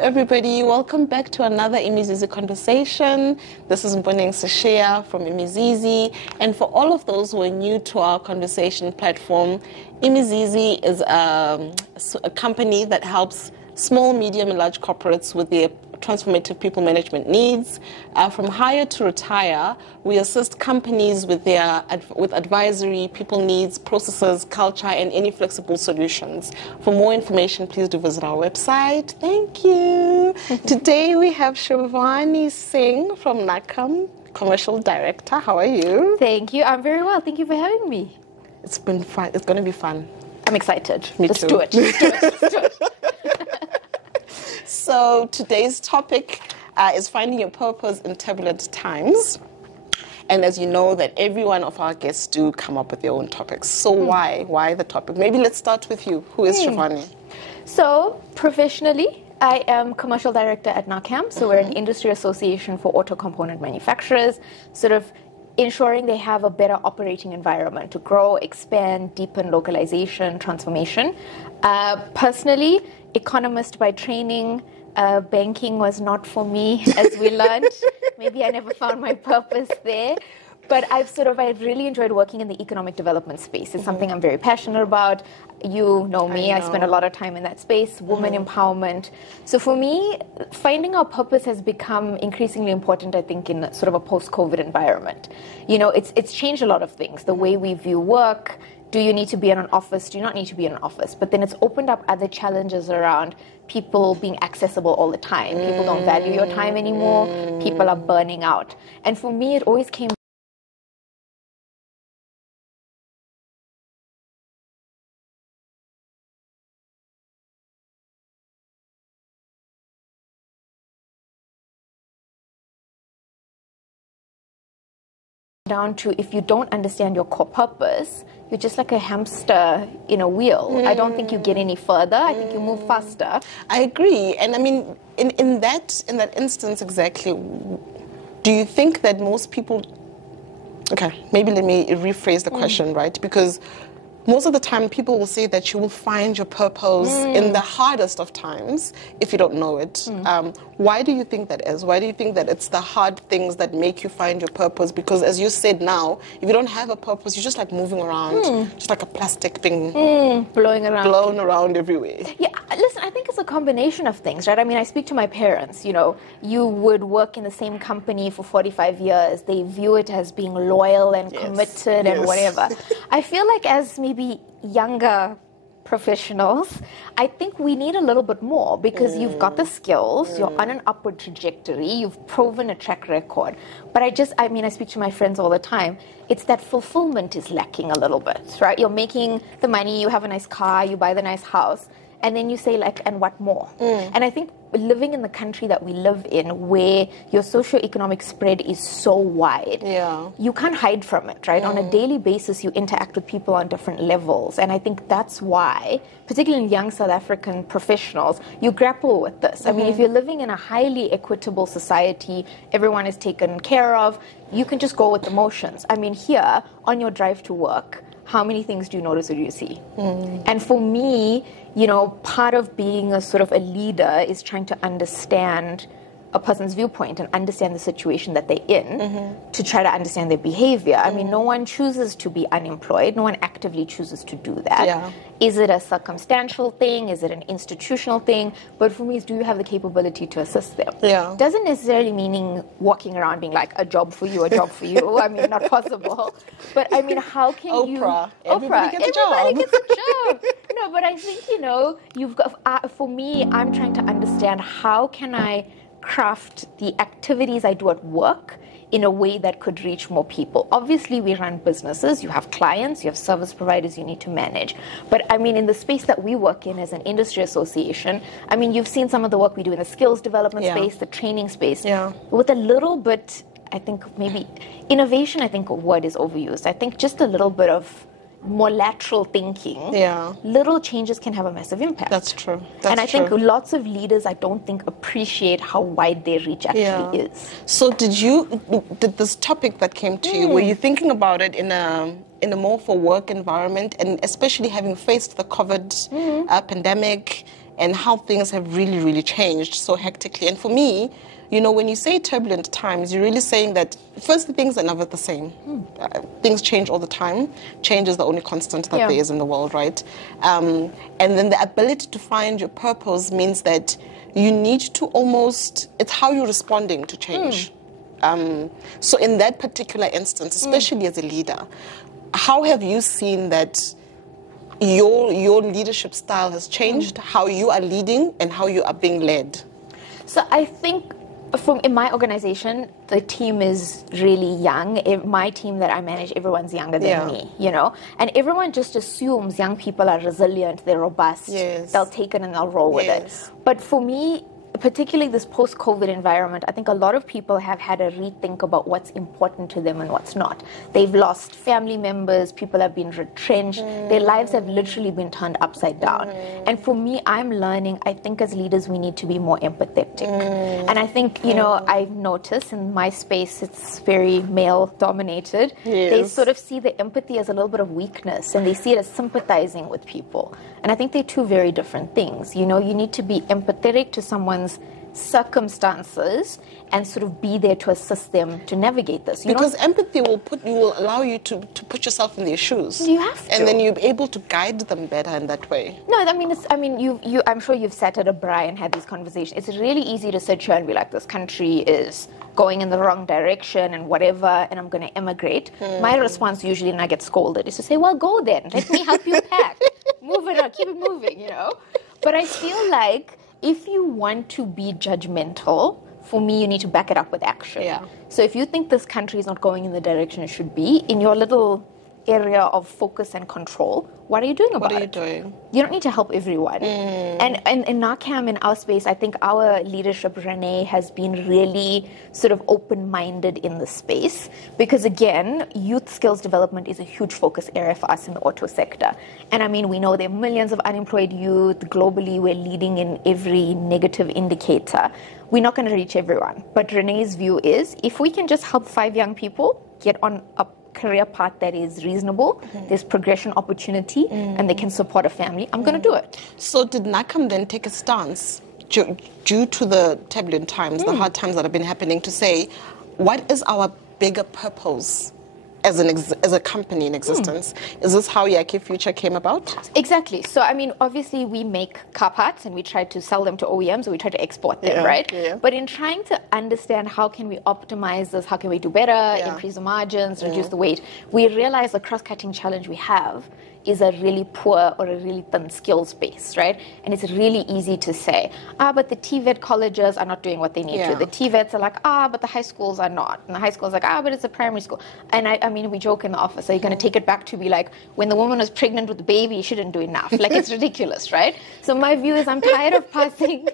everybody. Welcome back to another Imizizi conversation. This is Mponeng Seshea from Imizizi. And for all of those who are new to our conversation platform, Imizizi is a company that helps small, medium, and large corporates with their transformative people management needs. From hire to retire, we assist companies with with advisory, people needs, processes, culture, and any flexible solutions. For more information, please do visit our website. Thank you. Today we have Shivani Singh from Nakam, Commercial Director. How are you? Thank you. I'm very well. Thank you for having me. It's been fun. It's going to be fun. I'm excited. Me Let's too. do it. Let's do it. So today's topic is finding your purpose in turbulent times. And as you know, that every one of our guests do come up with their own topics. So why the topic? Maybe let's start with you. Who is Shivani? So professionally, I am Commercial Director at NACAM. So we're an industry association for auto component manufacturers, sort of ensuring they have a better operating environment to grow, expand, deepen localization, transformation. Personally, economist by training. Banking was not for me, as we learned. Maybe I never found my purpose there. But I've really enjoyed working in the economic development space. It's something I'm very passionate about. You know me, I spend a lot of time in that space, women empowerment. So for me, finding our purpose has become increasingly important, I think, in sort of a post-COVID environment. You know, it's changed a lot of things. The way we view work. Do you need to be in an office? Do you not need to be in an office? But then it's opened up other challenges around people being accessible all the time. People don't value your time anymore. People are burning out. And for me, it always came down to, if you don't understand your core purpose, you're just like a hamster in a wheel. I don't think you get any further. I think you move faster. I agree. And I mean, in that instance exactly, do you think that most people... Okay, maybe let me rephrase the question, right? Because most of the time people will say that you will find your purpose in the hardest of times if you don't know it. Why do you think that is? Why do you think that it's the hard things that make you find your purpose? Because as you said now, if you don't have a purpose, you're just like moving around, just like a plastic thing. Blowing around. Blown around everywhere. Yeah, listen, I think it's a combination of things, right? I mean, I speak to my parents, you know, you would work in the same company for 45 years. They view it as being loyal and committed and whatever. I feel like as maybe younger professionals, I think we need a little bit more because you've got the skills, you're on an upward trajectory, you've proven a track record. But I speak to my friends all the time, it's that fulfillment is lacking a little bit, right? You're making the money, you have a nice car, you buy the nice house, and then you say like, and what more? And I think living in the country that we live in, where your socioeconomic spread is so wide, you can't hide from it, right? On a daily basis, you interact with people on different levels. And I think that's why, particularly in young South African professionals, you grapple with this. I mean, if you're living in a highly equitable society, everyone is taken care of, you can just go with the motions. I mean, here, on your drive to work, how many things do you notice or do you see? And for me, you know, part of being a sort of a leader is trying to understand a person's viewpoint and understand the situation that they're in to try to understand their behavior. I mean, no one chooses to be unemployed. No one actively chooses to do that. Is it a circumstantial thing? Is it an institutional thing? But for me, it's do you have the capability to assist them? Doesn't necessarily meaning walking around being like, a job for you, a job for you. I mean, not possible. But I mean, how can Oprah. Everybody gets a job. Everybody gets a job. No, but I think, you know, you've got, for me, I'm trying to understand how can I craft the activities I do at work in a way that could reach more people. Obviously, we run businesses, you have clients, you have service providers you need to manage. But I mean, in the space that we work in as an industry association, I mean, you've seen some of the work we do in the skills development space, the training space. With a little bit, I think maybe, innovation, I think a word is overused. I think just a little bit of more lateral thinking, little changes can have a massive impact. That's true. And I think lots of leaders, I don't think, appreciate how wide their reach actually is. So did this topic that came to you, were you thinking about it in a more for work environment, and especially having faced the COVID pandemic and how things have really, really changed so hectically. And for me, you know, when you say turbulent times, you're really saying that, first, things are never the same. Things change all the time. Change is the only constant that there is in the world, right? And then the ability to find your purpose means that you need to almost, it's how you're responding to change. So in that particular instance, especially as a leader, how have you seen that your leadership style has changed, how you are leading and how you are being led? So I think in my organization, the team is really young. My team that I manage, everyone's younger than me, you know? And everyone just assumes young people are resilient, they're robust, they'll take it and they'll roll with it. But for me, particularly this post-COVID environment, I think a lot of people have had a rethink about what's important to them and what's not. They've lost family members, people have been retrenched, their lives have literally been turned upside down. And for me, I'm learning, I think as leaders, we need to be more empathetic. And I think, you know, I've noticed in my space, it's very male-dominated. They sort of see the empathy as a little bit of weakness, and they see it as sympathizing with people. And I think they're two very different things. You know, you need to be empathetic to someone's circumstances and sort of be there to assist them to navigate this. Because empathy will allow you to put yourself in their shoes. You have to. And then you'll be able to guide them better in that way. No, I mean, I'm sure you've sat at a bar and had these conversations. It's really easy to sit here and be like, this country is going in the wrong direction and whatever, and I'm going to emigrate. My response usually when I get scolded is to say, well, go then. Let me help you pack. Move it on, keep it moving, you know. But I feel like if you want to be judgmental, for me, you need to back it up with action. Yeah. So if you think this country is not going in the direction it should be, in your little area of focus and control, what are you doing about it? What are you doing? You don't need to help everyone. And in NACAM, in our space, I think our leadership, Renee, has been really sort of open-minded in the space because, again, youth skills development is a huge focus area for us in the auto sector. And I mean, we know there are millions of unemployed youth. Globally, we're leading in every negative indicator. We're not going to reach everyone. But Renee's view is, if we can just help 5 young people get on a career path that is reasonable, there's progression opportunity, and they can support a family, I'm going to do it. So did NACAM then take a stance due to the turbulent times, the hard times that have been happening, to say, what is our bigger purpose as a company in existence? Is this how Yaki Future came about? Exactly. So, I mean, obviously we make car parts and we try to sell them to OEMs, or we try to export them, right? Yeah. But in trying to understand how can we optimize this, how can we do better, increase the margins, reduce the weight, we realize the cross-cutting challenge we have is a really poor or a really thin skills base, right? And it's really easy to say, but the TVET colleges are not doing what they need to. The TVETs are like, but the high schools are not. And the high schools are like, but it's a primary school. And I mean, we joke in the office, are you going to take it back to be like, when the woman was pregnant with the baby, she didn't do enough. Like, it's ridiculous, right? So my view is I'm tired of passing...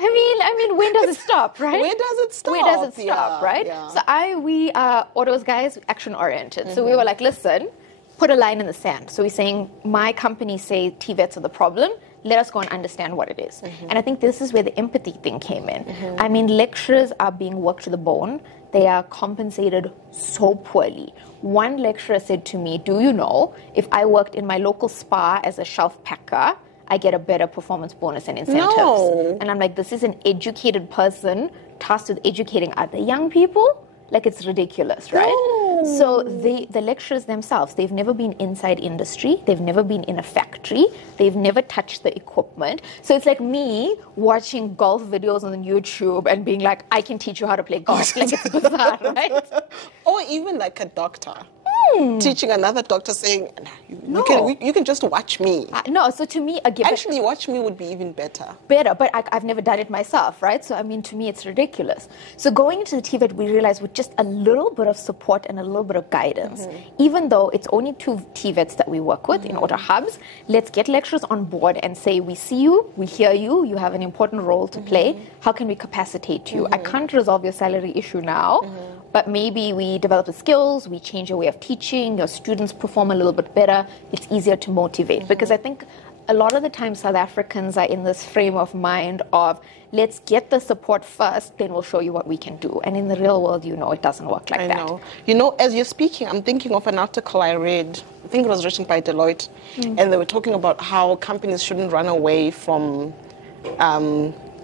I mean, when does it stop, right? Where does it stop? Where does it stop, right? Yeah. So we are autos guys, action-oriented. So we were like, listen, put a line in the sand. So we're saying, my company say TVETs are the problem. Let us go and understand what it is. And I think this is where the empathy thing came in. I mean, lecturers are being worked to the bone. They are compensated so poorly. One lecturer said to me, do you know, if I worked in my local spa as a shelf packer, I get a better performance bonus and incentives. No. And I'm like, this is an educated person tasked with educating other young people? Like, it's ridiculous, right? No. So the lecturers themselves, they've never been inside industry. They've never been in a factory. They've never touched the equipment. So it's like me watching golf videos on YouTube and being like, I can teach you how to play golf. Like, it's bizarre, right? Or even like a doctor. Teaching another doctor saying, you can just watch me. No, so to me, again... Actually, watch me would be even better. Better, but I've never done it myself, right? So, I mean, to me, it's ridiculous. So going into the TVET, we realized with just a little bit of support and a little bit of guidance, even though it's only 2 TVETs that we work with in auto hubs, let's get lecturers on board and say, we see you, we hear you, you have an important role to play. How can we capacitate you? I can't resolve your salary issue now, but maybe we develop the skills, we change your way of teaching, your students perform a little bit better, it's easier to motivate. Because I think a lot of the time South Africans are in this frame of mind of, let's get the support first, then we'll show you what we can do. And in the real world, it doesn't work like that. I know. You know, as you're speaking, I'm thinking of an article I read, I think it was written by Deloitte, and they were talking about how companies shouldn't run away from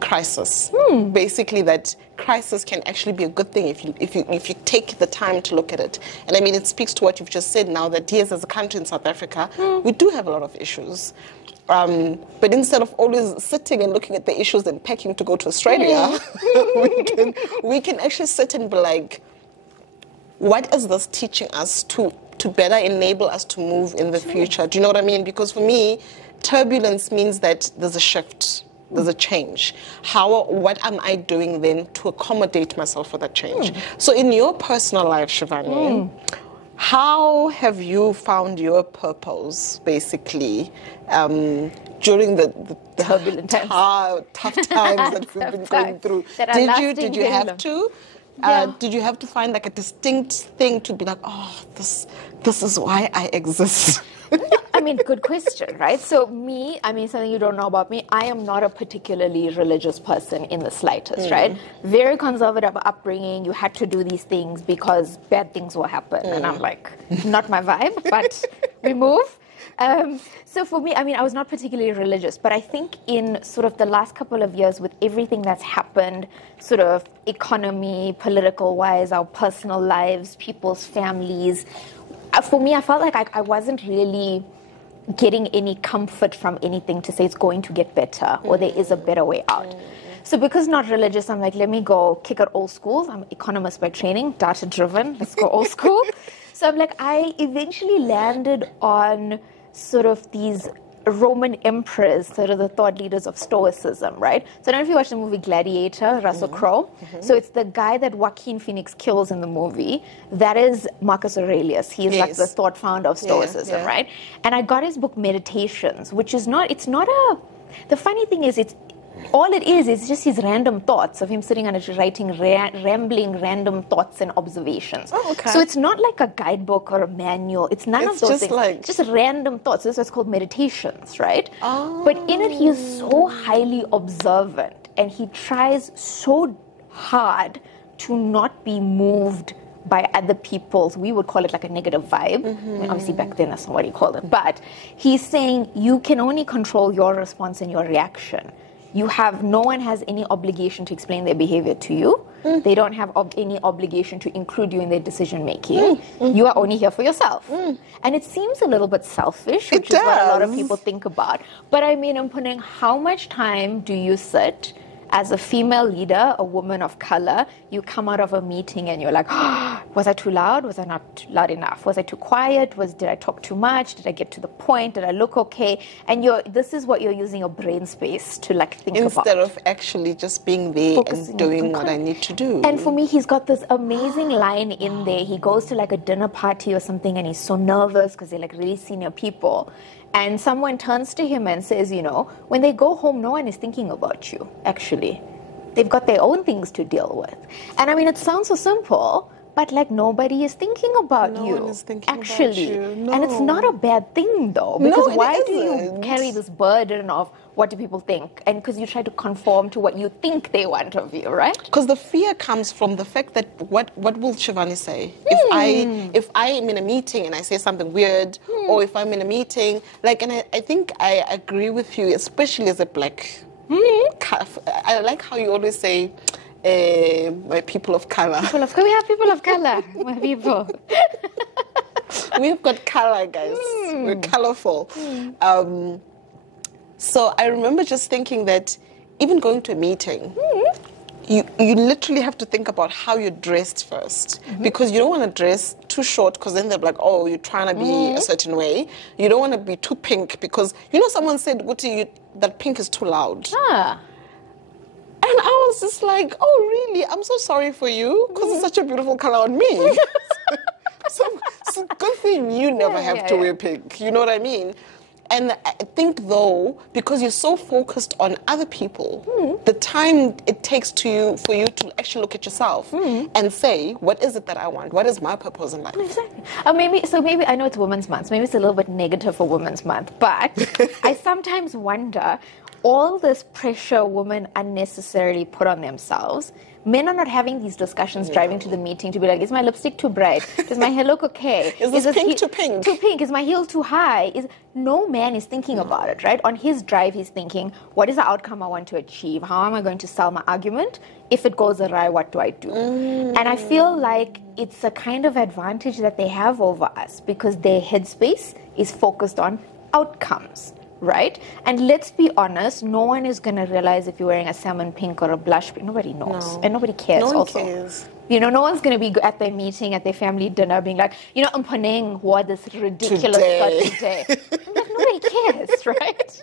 crisis. Basically, that crisis can actually be a good thing if you take the time to look at it. And I mean, it speaks to what you've just said now, that yes, as a country in South Africa, we do have a lot of issues. But instead of always sitting and looking at the issues and packing to go to Australia, we can actually sit and be like, what is this teaching us to better enable us to move in the future? Do you know what I mean? Because for me, turbulence means that there's a shift. There's a change. What am I doing then to accommodate myself for that change? So in your personal life, Shivani, how have you found your purpose, basically, during the turbulent times, tough times that we've been going through? Did you have to? Did you have to find like a distinct thing to be like, oh, this is why I exist? I mean, good question, right? So me, I mean, something you don't know about me, I am not a particularly religious person in the slightest, right? Very conservative upbringing. You had to do these things because bad things will happen. And I'm like, not my vibe, but we move. So for me, I mean, I was not particularly religious, but I think in sort of the last couple of years with everything that's happened, sort of economy, political-wise, our personal lives, people's families, for me, I felt like I wasn't really getting any comfort from anything to say it's going to get better or there is a better way out. So because not religious, I'm like, let me go kick it old school. I'm an economist by training, data-driven. Let's go old school. So I'm like, I eventually landed on sort of these Roman emperors, sort of the thought leaders of Stoicism, right? So I don't know if you watched the movie Gladiator, Russell Crowe. So it's the guy that Joaquin Phoenix kills in the movie. That is Marcus Aurelius. He's like the thought founder of Stoicism, right? And I got his book Meditations, which is the funny thing is all it is just his random thoughts of him sitting on it, writing rambling random thoughts and observations. Oh, okay. So it's not like a guidebook or a manual. It's none of those things. Like just random thoughts. This is called Meditations, right? Oh. But in it, he is so highly observant and he tries so hard to not be moved by other people's, we would call it like a negative vibe. I mean, obviously back then that's not what he called it. But he's saying you can only control your response and your reaction. No one has any obligation to explain their behavior to you. They don't have any obligation to include you in their decision making. You are only here for yourself. And it seems a little bit selfish, which is what a lot of people think about. But I mean, Mponeng, how much time do you sit as a female leader, a woman of color, you come out of a meeting and you're like, oh, was I too loud? Was I not loud enough? Was I too quiet? Did I talk too much? Did I get to the point? Did I look okay? And this is what you're using your brain space to like think about. Instead of actually just being there and doing what I need to do. And for me, he's got this amazing line in there. He goes to like a dinner party or something and he's so nervous because they're like really senior people. And someone turns to him and says, when they go home, no one is thinking about you, actually. They've got their own things to deal with. And I mean, it sounds so simple, but like nobody is thinking about you. No one is thinking actually. About you. No. And it's not a bad thing, though. Because why do you carry this burden of what do people think? And because you try to conform to what you think they want of you, right? Because the fear comes from the fact that what will Shivani say? If I am in a meeting and I say something weird, or if I'm in a meeting, and I think I agree with you, especially as a black. I like how you always say, my people of color. We have people of color, my people. We've got color, guys. We're colorful. So I remember just thinking that even going to a meeting, you literally have to think about how you're dressed first. Because you don't want to dress too short because then they're like, oh, you're trying to be a certain way. You don't want to be too pink because, someone said, Guti, that pink is too loud. And I was just like, oh, really? I'm so sorry for you because it's such a beautiful color on me. so good thing you never have to wear pink. You know what I mean? And I think, though, because you're so focused on other people, the time it takes for you to actually look at yourself and say, what is it that I want? What is my purpose in life? Exactly. Maybe I know it's Women's Month. So maybe it's a little bit negative for Women's Month. But I sometimes wonder, all this pressure women unnecessarily put on themselves. Men are not having these discussions driving to the meeting to be like, is my lipstick too bright? Does my hair look okay? Is this pink too pink? Too pink? Is my heel too high? No man is thinking about it, right? On his drive, he's thinking, what is the outcome I want to achieve? How am I going to sell my argument? If it goes awry, what do I do? And I feel like it's a kind of advantage that they have over us because their headspace is focused on outcomes. Right? And let's be honest, no one is going to realize if you're wearing a salmon pink or a blush pink. Nobody knows. And nobody cares no one also. Cares. No one's going to be at their meeting, at their family dinner being like, Mponeng wore this ridiculous skirt today. Like, nobody cares, right?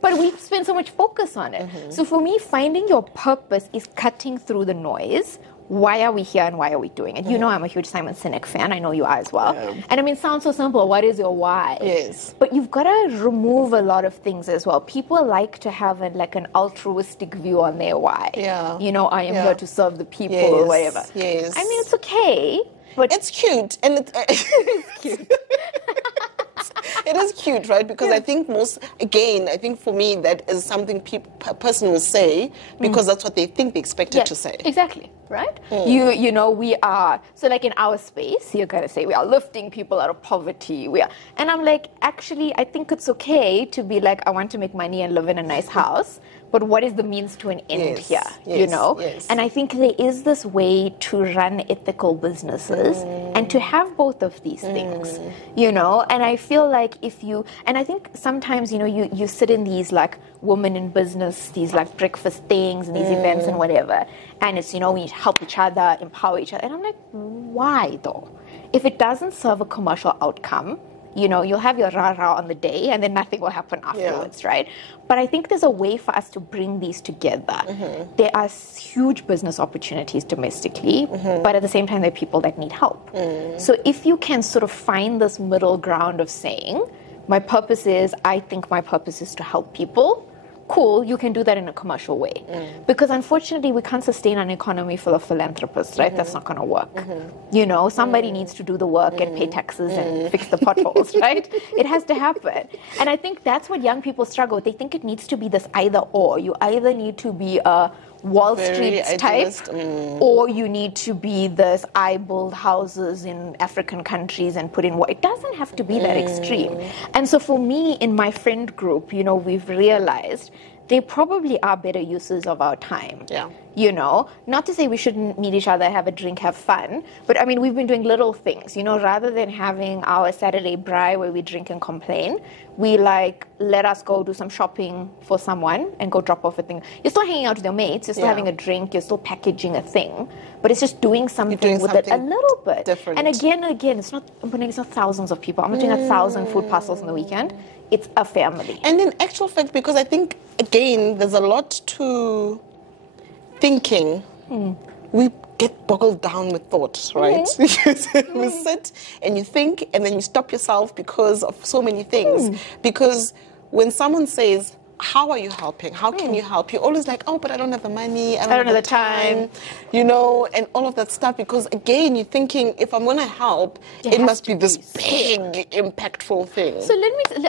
But we spend so much focus on it. So for me, finding your purpose is cutting through the noise. Why are we here and why are we doing it? I'm a huge Simon Sinek fan. I know you are as well. Yeah. And it sounds so simple. What is your why? Yes. But you've got to remove a lot of things as well. People like to have an altruistic view on their why. Yeah. I am here to serve the people or whatever. Yes. I mean, it's okay. But it's cute. And it's cute. It is cute, right? Because I think for me, that is something a person will say because that's what they think they're expected to say. Exactly, right? We are, so like in our space, you're going to say we are lifting people out of poverty. And I'm like, actually, I think it's okay to be like, I want to make money and live in a nice house. But what is the means to an end here, Yes. And I think there is this way to run ethical businesses and to have both of these things, And I feel like and I think sometimes, you sit in these like women in business, these like breakfast things and these events and whatever. And it's, we need to help each other, empower each other. And I'm like, why though? If it doesn't serve a commercial outcome, you'll have your rah-rah on the day and then nothing will happen afterwards, right? But I think there's a way for us to bring these together. There are huge business opportunities domestically, but at the same time, there are people that need help. So if you can sort of find this middle ground of saying, I think my purpose is to help people, cool, you can do that in a commercial way. Because unfortunately, we can't sustain an economy full of philanthropists, right? That's not going to work. Somebody needs to do the work and pay taxes and fix the potholes, right? It has to happen. And I think that's what young people struggle with. They think it needs to be this either or. You either need to be a Wall Street type, or you need to be this, I build houses in African countries and put in it doesn't have to be that extreme. And so for me, in my friend group, we've realized they probably are better uses of our time. Yeah. Not to say we shouldn't meet each other, have a drink, have fun, but I mean, we've been doing little things, rather than having our Saturday braai where we drink and complain, we let us go do some shopping for someone and go drop off a thing. You're still hanging out with your mates, you're still having a drink, you're still packaging a thing, but it's just doing something with it a little bit. Different. And again, it's not thousands of people. I'm not doing 1,000 food parcels in the weekend. It's a family. And in actual fact, because I think, again, there's a lot to thinking. We get boggled down with thoughts, right? We sit and you think and then you stop yourself because of so many things. Because when someone says, how are you helping? How can you help? You're always like, oh, but I don't have the money. I don't have the time. And all of that stuff. Because again, you're thinking, if I'm going to help, it must be this big, impactful thing. So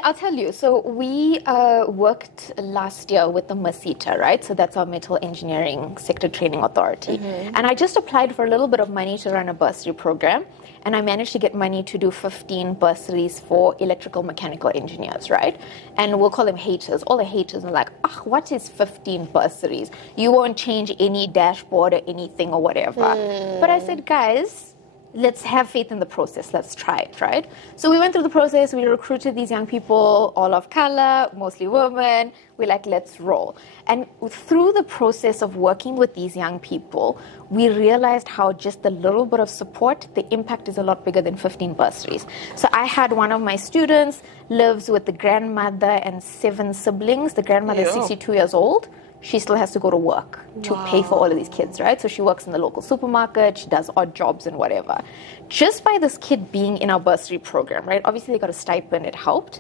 I'll tell you. So we worked last year with the Masita, right? So that's our Metal Engineering Sector Training Authority. And I just applied for a little bit of money to run a bursary program. And I managed to get money to do 15 bursaries for electrical mechanical engineers, right? And we'll call them haters. All the haters are like, what is 15 bursaries? You won't change any dashboard or anything or whatever. But I said, guys, let's have faith in the process. Let's try it, right? So we went through the process. We recruited these young people, all of color, mostly women. We're like, let's roll. And through the process of working with these young people, we realized how just a little bit of support, the impact is a lot bigger than 15 bursaries. So I had one of my students lives with the grandmother and 7 siblings. The grandmother is 62 years old. She still has to go to work to pay for all of these kids, right? So she works in the local supermarket, she does odd jobs and whatever. Just by this kid being in our bursary program, right? Obviously they got a stipend, it helped.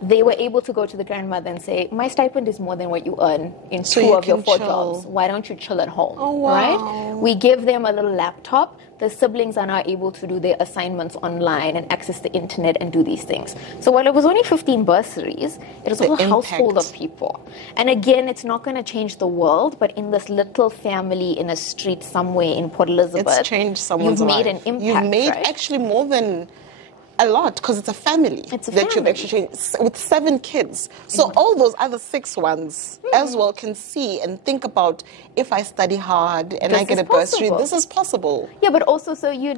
they were able to go to the grandmother and say, my stipend is more than what you earn in two of your 4 jobs. Why don't you chill at home? Oh, wow. Right? We give them a little laptop. The siblings are now able to do their assignments online and access the internet and do these things. So while it was only 15 bursaries, it was a whole household of people. And again, it's not going to change the world, but in this little family in a street somewhere in Port Elizabeth, it's changed someone's life. You've made an impact. You've made right? actually more than a lot, because it's a family that you've actually changed with 7 kids. So all those other 6 ones as well can see and think about, if I study hard and I get a bursary, this is possible. Yeah, but also, so you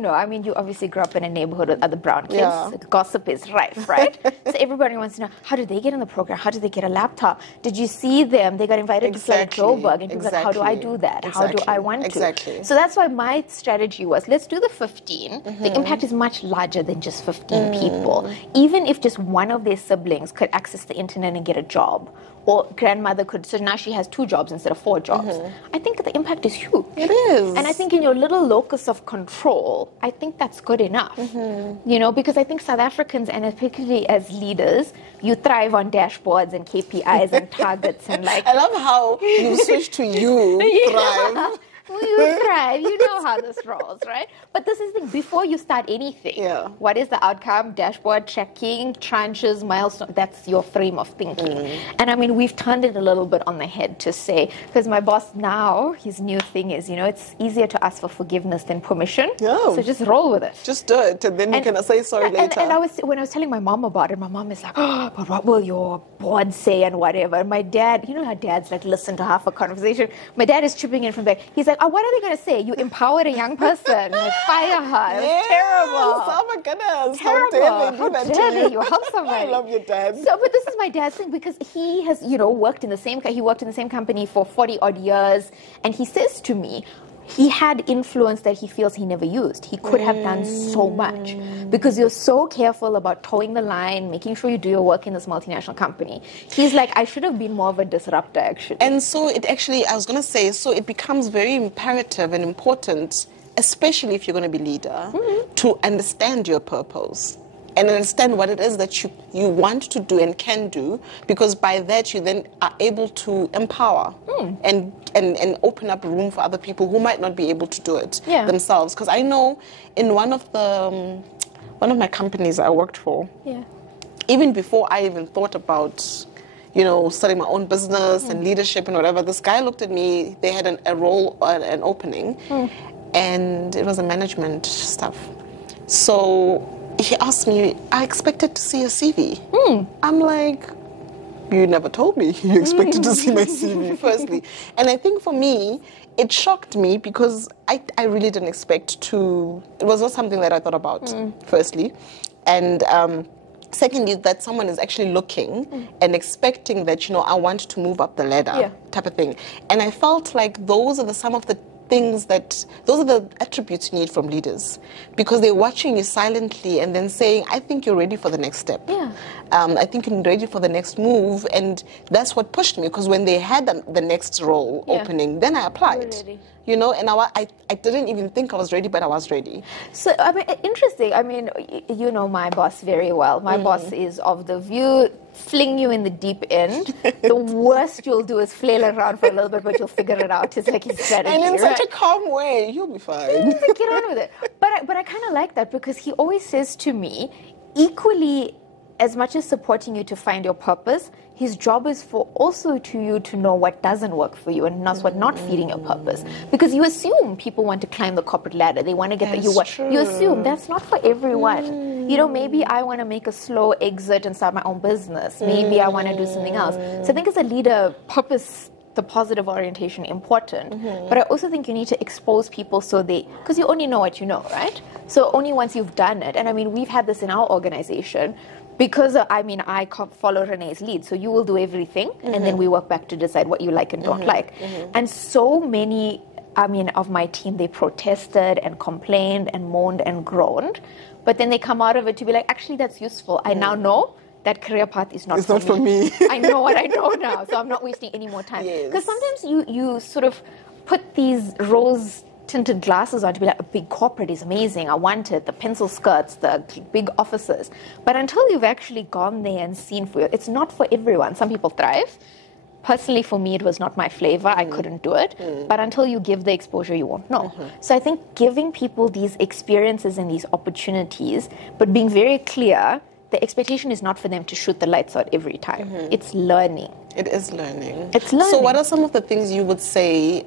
obviously grew up in a neighborhood with other brown kids. Yeah. Gossip is rife, right? So everybody wants to know, how did they get in the program? How did they get a laptop? Did you see them? They got invited to fly to Joburg. And people like, how do I do that? How do I want to? So that's why my strategy was, let's do the 15. The impact is much larger than just 15 people. Even if just one of their siblings could access the internet and get a job, or grandmother could, so now she has 2 jobs instead of 4 jobs. I think the impact is huge. It is. And I think in your little locus of control, I think that's good enough. Because I think South Africans, and particularly as leaders, you thrive on dashboards and KPIs and targets and like. I love how you switch to you thrive. You thrive. You know how this rolls, right? But this is the before you start anything. Yeah. What is the outcome? Dashboard checking, tranches, milestones. That's your frame of thinking. And I mean, we've turned it a little bit on the head to say, because my boss now, his new thing is, it's easier to ask for forgiveness than permission. Yeah. So just roll with it. Just do it, and then you can say sorry later. And when I was telling my mom about it, my mom is like, oh, but what will your board say and whatever. And my dad, how dads like listen to half a conversation. My dad is chipping in from back. He's like, oh, what are they going to say? You empowered a young person. Like, fire her. It's terrible. Oh my goodness. Terrible. How dare you help somebody? I love your dad. So, but this is my dad's thing, because he has, worked in the same company for 40 odd years. And he says to me, he had influence that he feels he never used. He could have done so much, because you're so careful about towing the line, making sure you do your work in this multinational company. He's like, I should have been more of a disruptor, actually. And so I was going to say, so it becomes very imperative and important, especially if you're going to be leader, to understand your purpose and understand what it is that you want to do and can do, because by that you then are able to empower and open up room for other people who might not be able to do it themselves. Because I know in one of my companies I worked for, even before I even thought about starting my own business and leadership and whatever, this guy looked at me. They had an opening, and it was a management stuff. So he asked me, I expected to see a CV. I'm like, you never told me you expected to see my CV, firstly. And I think for me, it shocked me, because I really didn't expect to. It was not something that I thought about, firstly. And secondly, that someone is actually looking and expecting that, I want to move up the ladder type of thing. And I felt like those are some of the attributes you need from leaders, because they're watching you silently and then saying, I think you're ready for the next step. I think you're ready for the next move. And that's what pushed me, because when they had the next role opening, then I applied. And I didn't even think I was ready, but I was ready. So, I mean, interesting. I mean, you know my boss very well. My boss is of the view, fling you in the deep end. The worst you'll do is flail around for a little bit, but you'll figure it out. It's like his strategy. And in such a calm way, you'll be fine. Get on with it. But I kind of like that, because he always says to me, equally as much as supporting you to find your purpose, his job is for also to you to know what doesn't work for you and not feeding your purpose. Because you assume people want to climb the corporate ladder. They want to get you assume that's not for everyone. Maybe I want to make a slow exit and start my own business. Maybe I want to do something else. So I think as a leader, purpose, the positive orientation, important. But I also think you need to expose people because you only know what you know, right? So only once you've done it. And I mean, we've had this in our organization. Because, I follow Renee's lead. So you will do everything, and then we work back to decide what you like and don't like. And so many, of my team, they protested and complained and moaned and groaned. But then they come out of it to be like, actually, that's useful. I now know that career path is not for me. I know what I know now, so I'm not wasting any more time. Because sometimes you sort of put these rose tinted glasses on to be like, a big corporate is amazing, I want it, the pencil skirts, the big offices. But until you've actually gone there and seen for it, it's not for everyone. Some people thrive. Personally, for me, it was not my flavor. I couldn't do it. But until you give the exposure, you won't know. So I think giving people these experiences and these opportunities, but being very clear, the expectation is not for them to shoot the lights out every time. It's learning. It is learning. It's learning. So what are some of the things you would say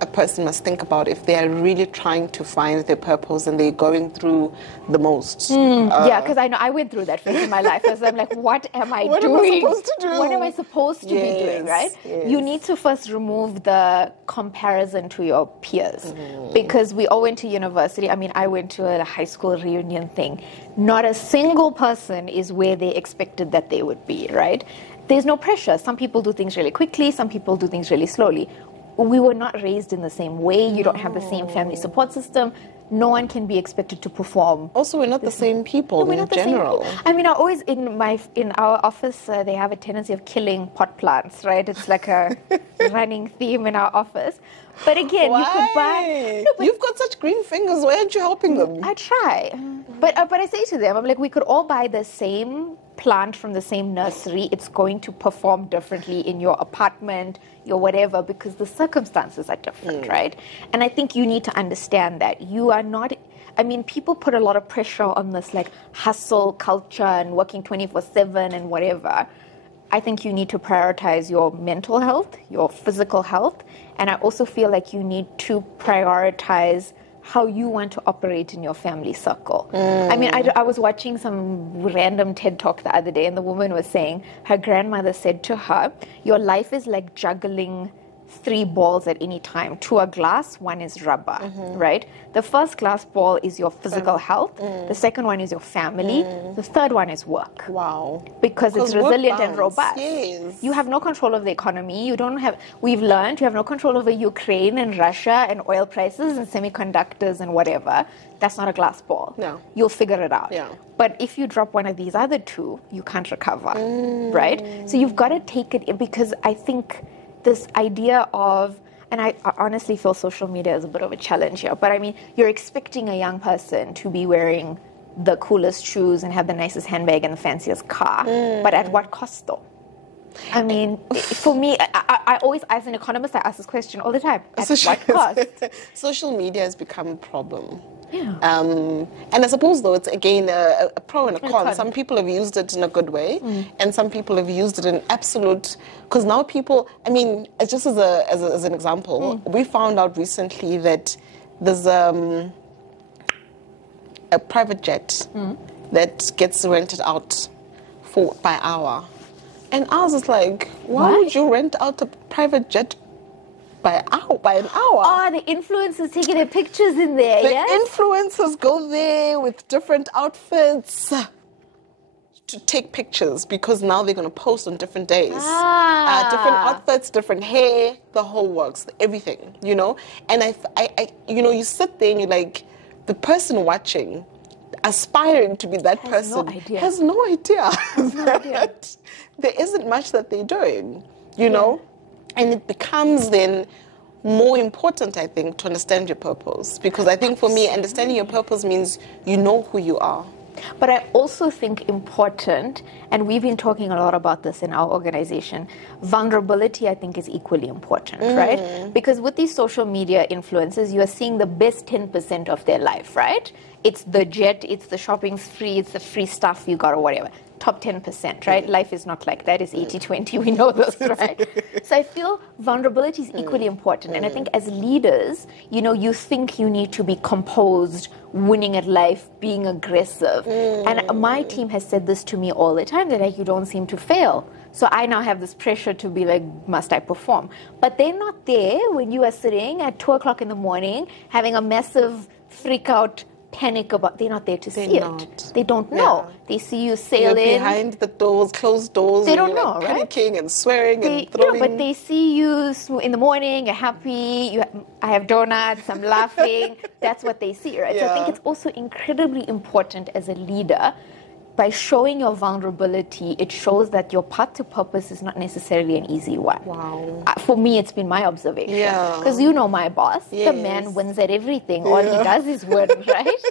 a person must think about if they are really trying to find their purpose and they're going through the most? Yeah, because I know I went through that phase in my life. Because I'm like, what am I what doing? What am I supposed to do? What am I supposed to be doing, right? Yes. You need to first remove the comparison to your peers. Because we all went to university. I mean, I went to a high school reunion thing. Not a single person is where they expected that they would be, right? There's no pressure. Some people do things really quickly. Some people do things really slowly. We were not raised in the same way. You don't have the same family support system. No one can be expected to perform. Also, we're not the same people in general. I mean, I always in our office they have a tendency of killing pot plants, right? It's like a running theme in our office. But again, Why? you could buy. No, You've got such green fingers. Why aren't you helping them? I try, but I say to them, I'm like, we could all buy the same plant from the same nursery. It's going to perform differently in your apartment, your whatever, because the circumstances are different, right? And I think you need to understand that you are not. I mean, people put a lot of pressure on this like hustle culture and working 24/7 and whatever. I think you need to prioritize your mental health, your physical health, and I also feel like you need to prioritize how you want to operate in your family circle. I mean, I was watching some random TED Talk the other day, and the woman was saying her grandmother said to her, your life is like juggling 3 balls at any time. 2 are glass, 1 is rubber, right? The first glass ball is your physical health. The second one is your family. The third one is work. Wow. Because it's resilient and robust. Yes. You have no control of the economy. We've learned you have no control over Ukraine and Russia and oil prices and semiconductors and whatever. That's not a glass ball. No. You'll figure it out. Yeah. But if you drop one of these other 2, you can't recover, right? So you've got to take it in, because I think this idea of, and I honestly feel social media is a bit of a challenge here, but I mean, you're expecting a young person to be wearing the coolest shoes and have the nicest handbag and the fanciest car, but at what cost though? I mean, for me, I always, as an economist, I ask this question all the time. At what cost? Social media has become a problem. Yeah. And I suppose, though, it's again a pro and a con. Some people have used it in a good way, and some people have used it in absolute. Because now people, I mean, just as an example, we found out recently that there's a private jet that gets rented out by hour, and I was just like, why would you rent out a private jet by an hour? Oh, the influencers taking their pictures in there, The yes? influencers go there with different outfits to take pictures, because now they're going to post on different days. Different outfits, different hair, the whole works, everything, you know? And I you sit there and you're like, the person watching, aspiring to be that person, has no idea that there isn't much that they're doing, you know? And it becomes then more important, I think, to understand your purpose. Because I think for me, understanding your purpose means you know who you are. But I also think important, and we've been talking a lot about this in our organization, vulnerability I think is equally important, right? Because with these social media influencers, you are seeing the best 10% of their life, right? It's the jet, it's the shopping spree, it's the free stuff you got or whatever. Top 10%, right? Life is not like that. It's 80-20. We know this, right? So I feel vulnerability is equally important. And I think as leaders, you think you need to be composed, winning at life, being aggressive. And my team has said this to me all the time. They're like, you don't seem to fail. So I now have this pressure to be like, must I perform? But they're not there when you are sitting at 2 o'clock in the morning having a massive freak out panic about. They're not there to see it. They don't know. Yeah. They see you sailing. You're behind the doors, closed doors. They don't know, right? Panicking and swearing and throwing. But they see you in the morning. You're happy. I have donuts. I'm laughing. That's what they see, right? So I think it's also incredibly important as a leader by showing your vulnerability, it shows that your path to purpose is not necessarily an easy one. Wow. For me, it's been my observation. Yeah. Because you know my boss, Yes. the man wins at everything. All he does is win, right?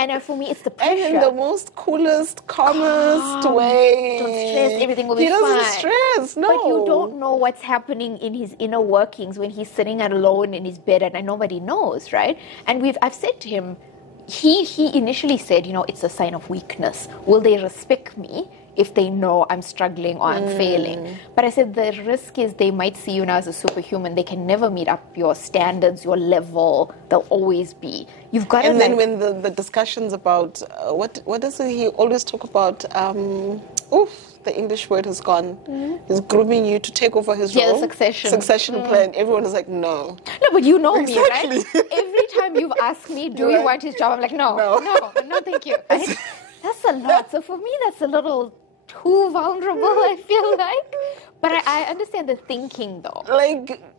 And for me, it's the pressure. And in the most coolest, calmest way. Don't stress, everything will be fine. He doesn't stress, no. But you don't know what's happening in his inner workings when he's sitting alone in his bed and nobody knows, right? And I've said to him, he initially said, it's a sign of weakness. Will they respect me if they know I'm struggling or I'm failing? But I said the risk is they might see you now as a superhuman. They can never meet up your standards, your level. They'll always be. You've got to. And then when the discussions about what does he always talk about? The English word has gone. He's grooming you to take over his role. Yeah, the succession plan. Everyone is like, no. No, but you know Exactly. me, right? Every time you've asked me, do you want his job? I'm like, no, thank you. Right? That's a lot. So for me, that's a little too vulnerable, I feel like. But I understand the thinking, though.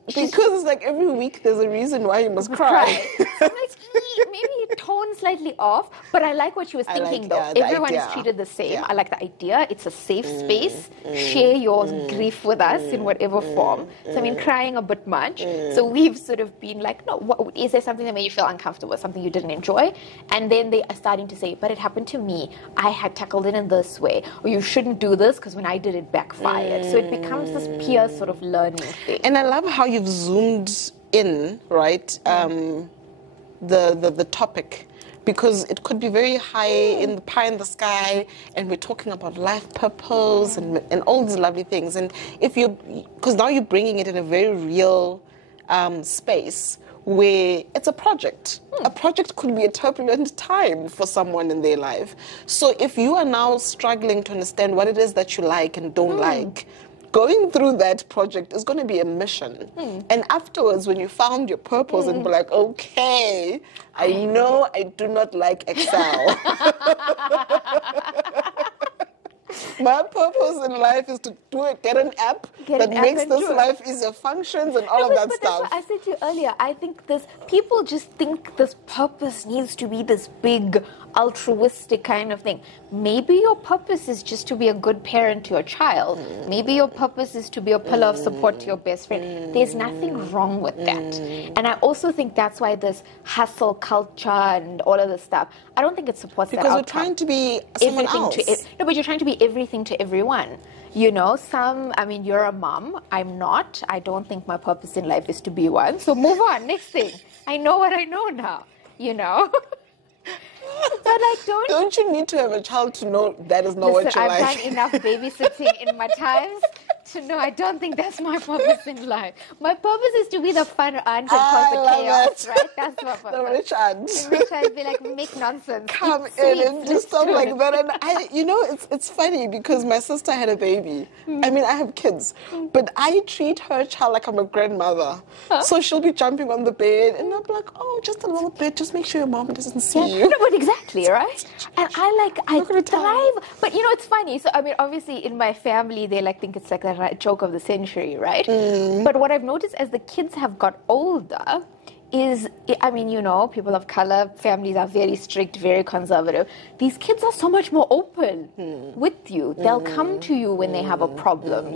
Because every week there's a reason why you must cry. So I'm like, maybe tone slightly off, but I like what she was thinking, though. Everyone is treated the same. Yeah. I like the idea. It's a safe space. Share your grief with us in whatever form. So, crying a bit much. So we've sort of been like, no, is there something that made you feel uncomfortable, something you didn't enjoy? And then they are starting to say, but it happened to me. I had tackled it in this way. Or you shouldn't do this because when I did it backfired. So it becomes this peer sort of learning thing. And I love how you've zoomed in, right? The topic, because it could be very high in the pie in the sky, and we're talking about life purpose and all these lovely things. And because now you're bringing it in a very real space where it's a project. A project could be a turbulent time for someone in their life. So if you are now struggling to understand what it is that you like and don't like, going through that project is going to be a mission. And afterwards, when you found your purpose and be like, okay, I know I do not like Excel. My purpose in life is to get an app that makes this life easier, functions and all of that stuff. That's what I said to you earlier. I think people just think this purpose needs to be this big, altruistic kind of thing. Maybe your purpose is just to be a good parent to your child. Maybe your purpose is to be a pillar of support to your best friend. There's nothing wrong with that. And I also think that's why this hustle culture and all of this stuff, I don't think it supports that outcome. Because we're trying to be someone else. No, but you're trying to be everything to everyone. You're a mom. I'm not. I don't think my purpose in life is to be one. So move on. Next thing. I know what I know now. But don't you need to have a child to know that is not what you like? I've done enough babysitting in my times to know I don't think that's my purpose in life. My purpose is to be the fun aunt and cause the chaos, right? That's my purpose. The rich aunt. The rich aunt be like, make nonsense. Come in and do stuff like that. And it's funny because my sister had a baby. I have kids, but I treat her child like I'm a grandmother. So she'll be jumping on the bed and I'll be like, oh, just a little bit. Just make sure your mom doesn't see you. No, but exactly, right? And I thrive. But it's funny. So obviously in my family they think it's like a joke of the century, right? But what I've noticed as the kids have got older is, people of color, families are very strict, very conservative. These kids are so much more open with you. They'll come to you when they have a problem,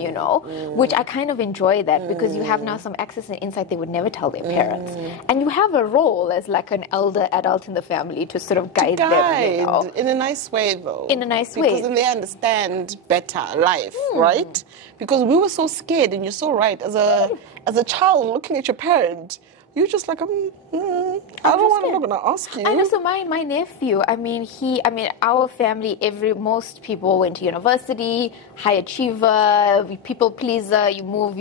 which I kind of enjoy that because you have now some access and insight they would never tell their parents. And you have a role as like an elder adult in the family to sort of guide them. In a nice way, though. In a nice way. Because then they understand better life, right? Because we were so scared, and you're so right. As a child looking at your parent, you're just like, I don't want, I'm not going to ask you. I know, so my nephew, our family, most people went to university, high achiever, people pleaser, you move,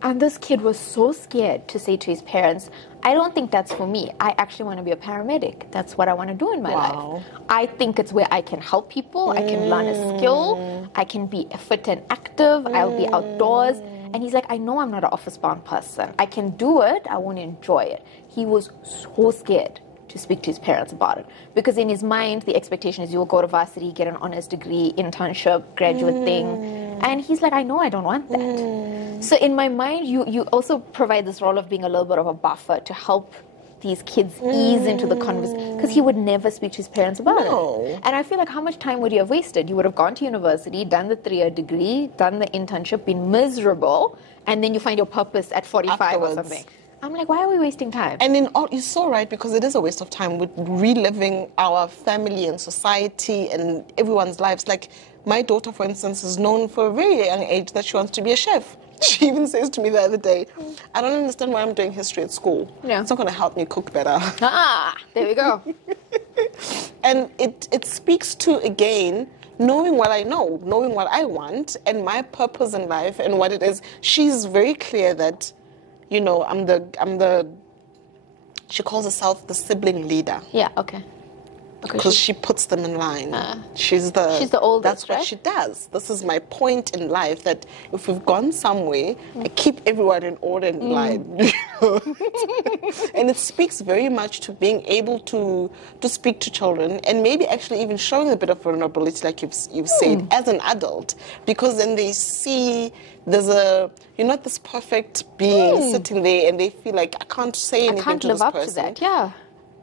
And this kid was so scared to say to his parents, I don't think that's for me. I actually want to be a paramedic. That's what I want to do in my life. I think it's where I can help people, I can learn a skill, I can be fit and active, I'll be outdoors. And he's like, I know I'm not an office-bound person. I can do it. I want to enjoy it. He was so scared to speak to his parents about it. Because in his mind, the expectation is you'll go to varsity, get an honors degree, internship, graduate thing. And he's like, I know I don't want that. So in my mind, you also provide this role of being a little bit of a buffer to help these kids ease into the conversation, because he would never speak to his parents about it. And I feel like, how much time would he have wasted? You would have gone to university, done the 3-year degree, done the internship, been miserable, and then you find your purpose at 45 afterwards. Or something. I'm like, why are we wasting time? And then you're so right, because it is a waste of time with reliving our family and society and everyone's lives. Like, my daughter, for instance, is known for a very young age that she wants to be a chef. She even says to me the other day, I don't understand why I'm doing history at school. Yeah. It's not going to help me cook better. There we go. And it speaks to, again, knowing what I know, knowing what I want, and my purpose in life and what it is. She's very clear that, you know, I'm the, she calls herself the sibling leader. Yeah, okay. Because she puts them in line. She's the oldest, that's what she does. This is my point in life, that if we've gone somewhere, I keep everyone in order in line. And it speaks very much to being able to speak to children, and maybe actually even showing a bit of vulnerability, like you've said, as an adult, because then they see you're not this perfect being sitting there, and they feel like, I can't say anything to this person. I can't live up to that, yeah.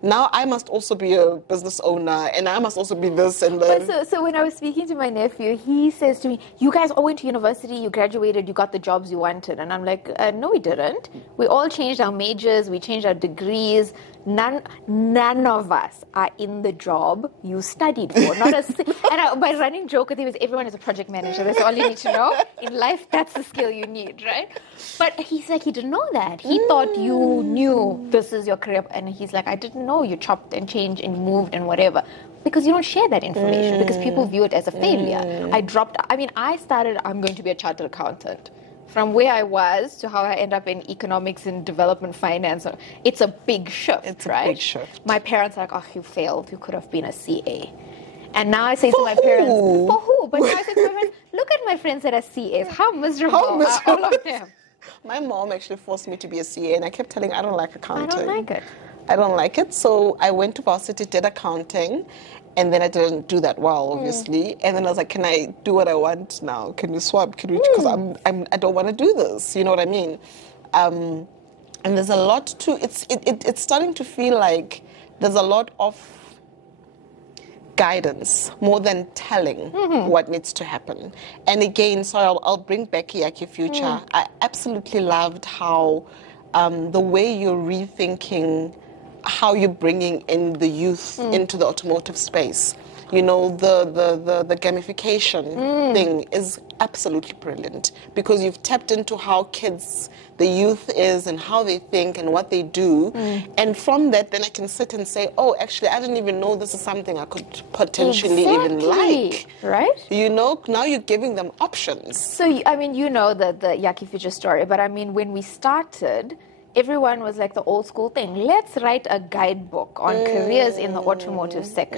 Now I must also be a business owner, and I must also be this and that. But so when I was speaking to my nephew, he says to me, you guys all went to university, you graduated, you got the jobs you wanted. And I'm like, no, we didn't. We all changed our majors, we changed our degrees. None of us are in the job you studied for. My running joke with him is, everyone is a project manager. That's all you need to know. In life, that's the skill you need, right? But he's like, he didn't know that. He thought you knew this is your career. And he's like, I didn't know you chopped and changed and moved and whatever. Because you don't share that information, because people view it as a failure. I started, I'm going to be a chartered accountant. From where I was to how I end up in economics and development finance, it's a big shift, It's right? a big shift. My parents are like, oh, you failed. You could have been a CA. And now I say to my parents, for who? But now I say to my parents, look at my friends that are CAs. How miserable are all of them? My mom actually forced me to be a CA, and I kept telling her, I don't like accounting. I don't like it. I don't like it. So I went to varsity, did accounting, and then I didn't do that well, obviously. And then I was like, can I do what I want now? Can we swap? Can we? Because I don't want to do this. You know what I mean? And there's a lot to it's starting to feel like there's a lot of guidance more than telling what needs to happen. And again, so I'll bring back Yaki Future. I absolutely loved how the way you're rethinking how you're bringing in the youth into the automotive space. You know, the gamification thing is absolutely brilliant, because you've tapped into how the youth is and how they think and what they do. And from that, then I can sit and say, oh, actually, I didn't even know this is something I could potentially even like. Right? You know, now you're giving them options. So, I mean, you know the Yaki Future story, but I mean, when we started, everyone was like the old school thing. Let's write a guidebook on careers in the automotive sector.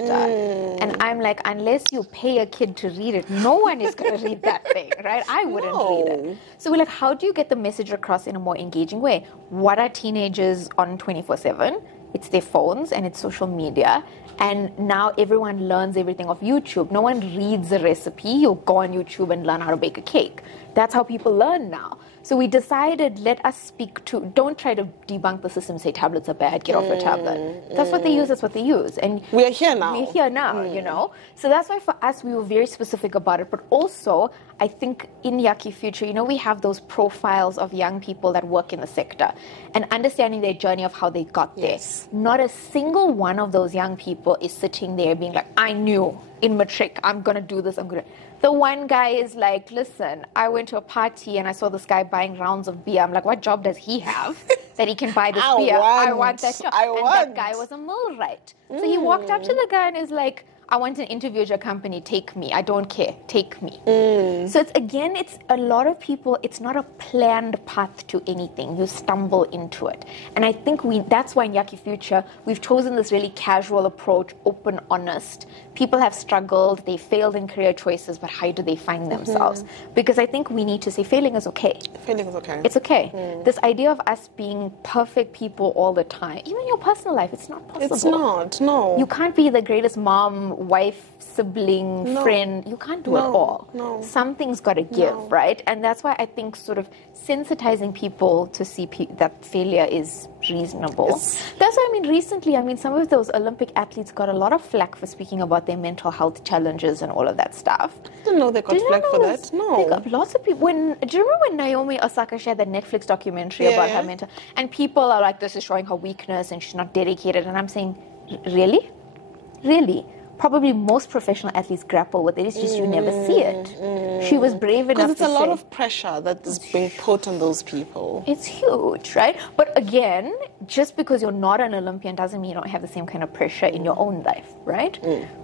And I'm like, unless you pay a kid to read it, no one is going to read that thing, right? I wouldn't read it. So we're like, how do you get the message across in a more engaging way? What are teenagers on 24/7? It's their phones and it's social media. And now everyone learns everything off YouTube. No one reads a recipe. You'll go on YouTube and learn how to bake a cake. That's how people learn now. So we decided, let us speak to, don't try to debunk the system, say tablets are bad, get off your tablet. That's what they use, that's what they use. And we're here now. We're here now, you know. So that's why for us, we were very specific about it. But also, I think in Yaki Future, you know, we have those profiles of young people that work in the sector and understanding their journey of how they got there. Not a single one of those young people is sitting there being like, I knew in matric, I'm going to do this, The one guy is like, listen, I went to a party and I saw this guy buying rounds of beer. I'm like, what job does he have that he can buy this beer? I want that job. That guy was a millwright. So he walked up to the guy and is like, I want an interview at your company, take me. I don't care, take me. So it's a lot of people, it's not a planned path to anything. You stumble into it. And I think that's why in Yaki Future, we've chosen this really casual approach, open, honest. People have struggled, they failed in career choices, but how do they find themselves? Because I think we need to say failing is okay. Failing is okay. It's okay. This idea of us being perfect people all the time, even in your personal life, it's not possible. It's not, no. You can't be the greatest mom wife, sibling, friend. You can't do it all. No. Something's got to give, right? And that's why I think sort of sensitizing people to see that failure is reasonable. That's why, recently, some of those Olympic athletes got a lot of flack for speaking about their mental health challenges and all of that stuff. I didn't know they got flack for that. No. They got lots of people. Do you remember when Naomi Osaka shared that Netflix documentary about her mental? And people are like, this is showing her weakness and she's not dedicated. And I'm saying, really? Really? Probably most professional athletes grapple with it. It's just you never see it. She was brave enough to say... Because it's a lot of pressure that is being put on those people. It's huge, right? But again, just because you're not an Olympian doesn't mean you don't have the same kind of pressure in your own life, right?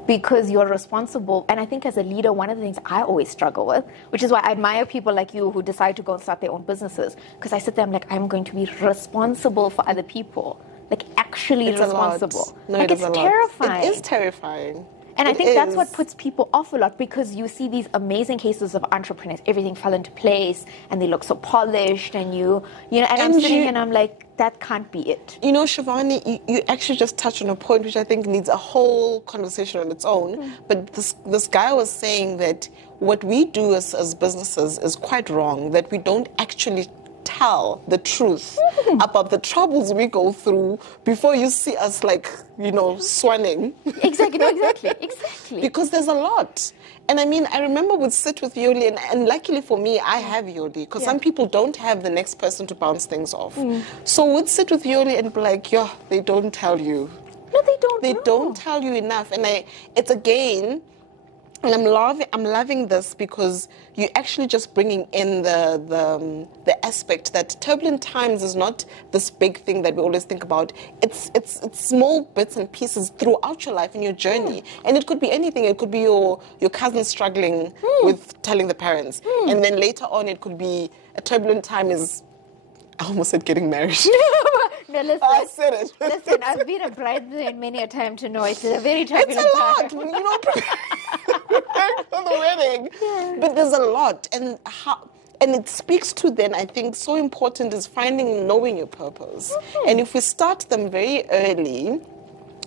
Because you're responsible. And I think as a leader, one of the things I always struggle with, which is why I admire people like you who decide to go and start their own businesses. Because I sit there, I'm like, I'm going to be responsible for other people. Like, actually responsible. No, like, it's terrifying. It is terrifying. And I think that's what puts people off a lot, because you see these amazing cases of entrepreneurs, everything fell into place and they look so polished, and and I'm sitting and I'm like, that can't be it. Shivani, you actually just touched on a point which I think needs a whole conversation on its own. But this guy was saying that what we do as businesses is quite wrong, that we don't actually tell the truth about the troubles we go through before you see us swanning. Exactly. Because there's a lot. And I remember we'd sit with Yoli, and luckily for me, I have Yoli, because some people don't have the next person to bounce things off. So we'd sit with Yoli and be like, they don't tell you. No, they don't. They don't tell you enough. And it's again... And I'm loving this because you're actually just bringing in the aspect that turbulent times is not this big thing that we always think about. It's small bits and pieces throughout your life and your journey. And it could be anything. It could be your cousin struggling with telling the parents. And then later on it could be a turbulent time is... I almost said getting married. No, listen. I said it. Listen, I've been a bridesmaid many a time to know it's a very turbulent time. It's a lot. Preparing for the wedding. Yeah. But there's a lot. And it speaks to then, I think, so important is knowing your purpose. And if we start them very early,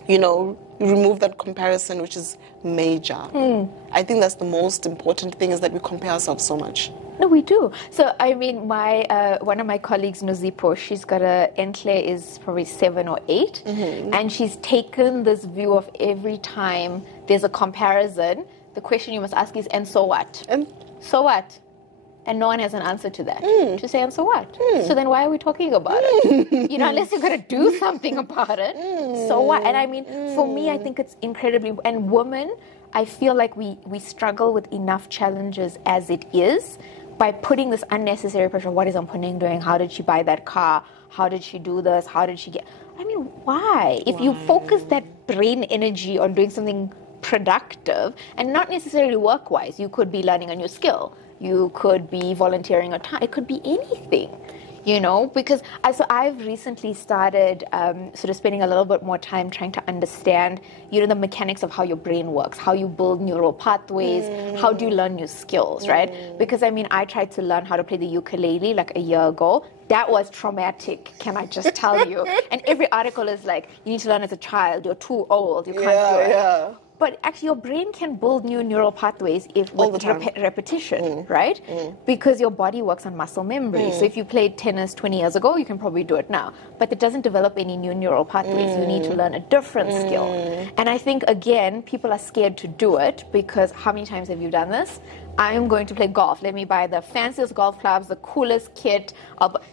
remove that comparison, which is major. I think that's the most important thing, is that we compare ourselves so much. No, we do. So, my one of my colleagues, Nozipo, she's got Entle is probably 7 or 8, and she's taken this view of every time there's a comparison, the question you must ask is, and so what? So what? And no one has an answer to that. To say, and so what? So then why are we talking about it? Unless you're going to do something about it. So what? And for me, I think it's incredibly... And women, I feel like we struggle with enough challenges as it is, by putting this unnecessary pressure. What is Mponeng doing? How did she buy that car? How did she do this? How did she get... why? If you focus that brain energy on doing something productive, and not necessarily work-wise, you could be learning a new skill. You could be volunteering your time. It could be anything, because I've recently started sort of spending a little bit more time trying to understand, the mechanics of how your brain works, how you build neural pathways, how do you learn new skills, right? Because, I tried to learn how to play the ukulele like a year ago. That was traumatic, can I just tell you? And every article is like, you need to learn as a child, you're too old, you can't do it. Yeah. But actually, your brain can build new neural pathways with repetition, right? Because your body works on muscle memory. So if you played tennis 20 years ago, you can probably do it now. But it doesn't develop any new neural pathways. You need to learn a different skill. And I think, again, people are scared to do it because how many times have you done this? I'm going to play golf. Let me buy the fanciest golf clubs, the coolest kit,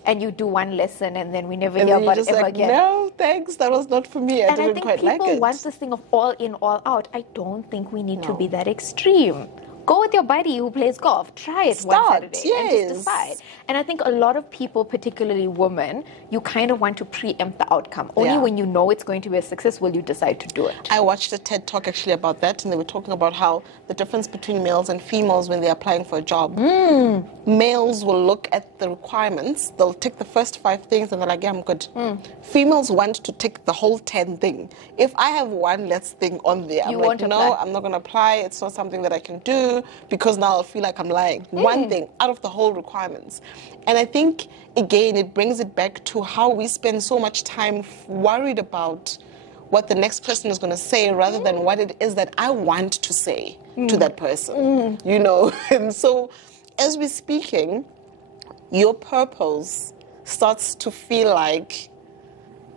and you do one lesson, and then we never hear about it ever again. No, thanks. That was not for me. I didn't quite like it. And I think people want this thing of all in, all out. I don't think we need to be that extreme. Go with your buddy who plays golf. Try it one Saturday and just decide. And I think a lot of people, particularly women, you kind of want to preempt the outcome. Only when you know it's going to be a success will you decide to do it. I watched a TED Talk actually about that, and they were talking about how the difference between males and females when they're applying for a job. Males will look at the requirements. They'll tick the first 5 things, and they're like, yeah, I'm good. Females want to tick the whole 10 thing. If I have one less thing on there, I'm like, no, I'm not going to apply. It's not something that I can do. Because now I'll feel like I'm lying. One thing out of the whole requirements. And I think, again, it brings it back to how we spend so much time worried about what the next person is going to say rather than what it is that I want to say to that person, you know. And so as we're speaking, your purpose starts to feel like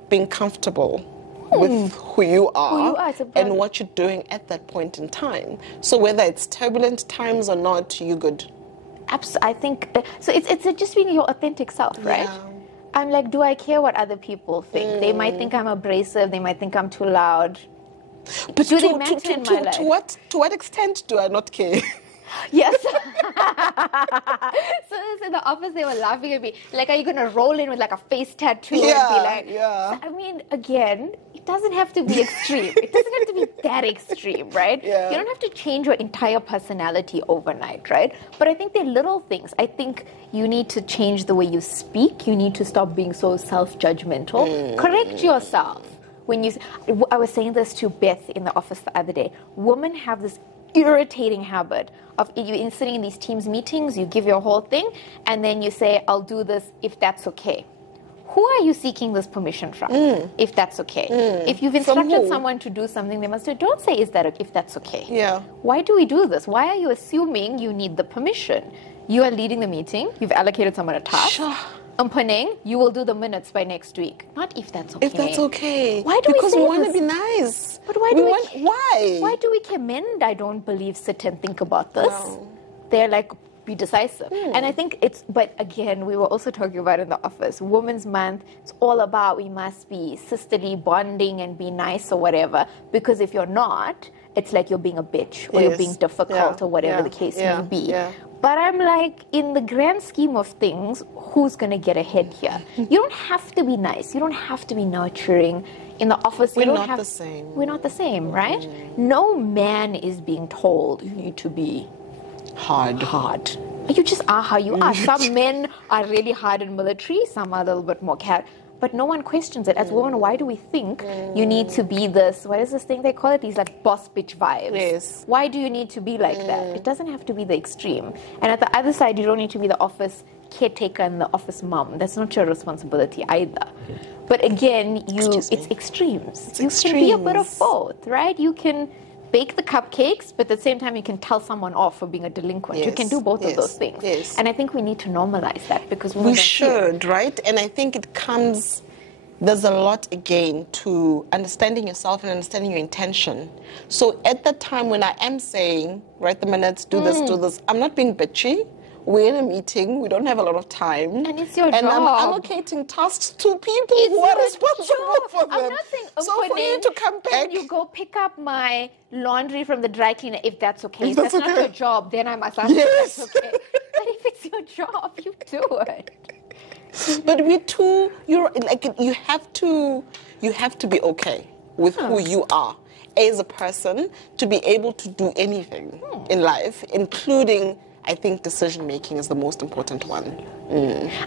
being comfortable with who you are and what you're doing at that point in time. So whether it's turbulent times or not, you're good. I think so. It's just being your authentic self, right? Yeah. I'm like, do I care what other people think? They might think I'm abrasive. They might think I'm too loud. But do they matter in my life? To what extent do I not care? Yes. So in the office, they were laughing at me. Like, are you going to roll in with like a face tattoo and be like, I mean, again, it doesn't have to be extreme. It doesn't have to be that extreme, right? Yeah. You don't have to change your entire personality overnight, right? But I think they're little things. I think you need to change the way you speak. You need to stop being so self-judgmental. Correct yourself. I was saying this to Beth in the office the other day. Women have this irritating habit of you sitting in these Teams meetings, you give your whole thing, and then you say, I'll do this if that's okay. Who are you seeking this permission from, if that's okay? If you've instructed someone to do something, they must do. Don't say, is that okay, if that's okay. Yeah. Why do we do this? Why are you assuming you need the permission? You are leading the meeting. You've allocated someone a task. Sure. Mponeng, you will do the minutes by next week. Not if that's okay. If that's okay. Why do because we say we want this? to be nice. But why do we? Why? Why do we care? Men, I don't believe, sit and think about this. No. They're like, be decisive. And I think but again, we were also talking about in the office, Women's Month, it's all about we must be sisterly bonding and be nice or whatever. Because if you're not, it's like you're being a bitch or you're being difficult or whatever the case may be. Yeah. But I'm like, in the grand scheme of things, who's going to get ahead here? You don't have to be nice. You don't have to be nurturing. In the office, we're not the same. We're not the same, right? No man is being told you need to be hard. You just are how you are. Some men are really hard in military. Some are a little bit more but no one questions it. As women, why do we think you need to be this? What is this thing they call it? These like boss bitch vibes. Yes. Why do you need to be like that? It doesn't have to be the extreme. And at the other side, you don't need to be the office caretaker and the office mom. That's not your responsibility either. But again, it's extremes. You can be a bit of both, right? You can bake the cupcakes, but at the same time, you can tell someone off for being a delinquent. You can do both of those things. Yes. And I think we need to normalize that because we should, right? And I think there's a lot again to understanding yourself and understanding your intention. So at that time when I am saying, write the minutes, do this, I'm not being bitchy. We're in a meeting. We don't have a lot of time. And it's your job. And I'm allocating tasks to people who are responsible for them. I'm not saying, so for you to come back... Can you go pick up my laundry from the dry cleaner if that's okay? If that's not your job, then I must ask if that's okay. But if it's your job, you do it. But you have to be okay with who you are as a person to be able to do anything in life, including... I think decision-making is the most important one.